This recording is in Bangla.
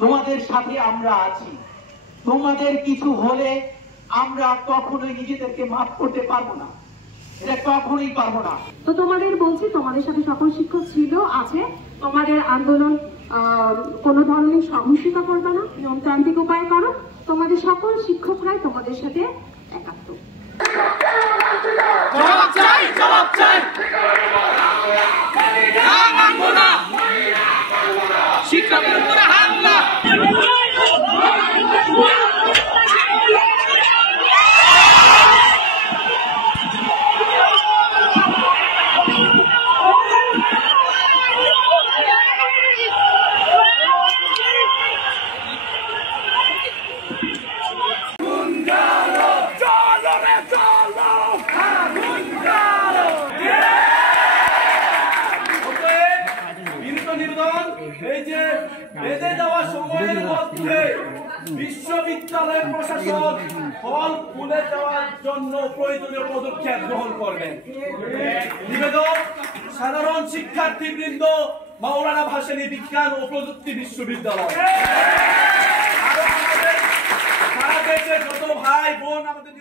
তোমাদের সাথে আমরা আছি। তোমাদের কিছু হলে আমরা কখনোই নিজেদেরকে মাফ করতে পারবো না, এটা কখনোই পারবো না। তো তোমাদের বলছি, তোমাদের সাথে সকল শিক্ষক ছিল, আছে। তোমাদের আন্দোলন কোনো ধরনের সহিংসতা করবে না, নিয়মতান্ত্রিক উপায় করো। তোমাদের সকল শিক্ষকরাই তোমাদের সাথে একাত্ম। জবাব চাই, জবাব চাই। শিক্ষকের উপরে হামলা। এই যে বেঁধে দেওয়া সময়ের মধ্যে বিশ্ববিদ্যালয়ের প্রশাসন হল খুলে দেওয়ার জন্য প্রয়োজনীয় পদক্ষেপ গ্রহণ করবেন। নিবেদন, সাধারণ শিক্ষার্থীবৃন্দ, মাওলানা ভাসানী বিজ্ঞান ও প্রযুক্তি বিশ্ববিদ্যালয়, আরো আমাদের সারা দেশে যত ভাই বোন আমাদের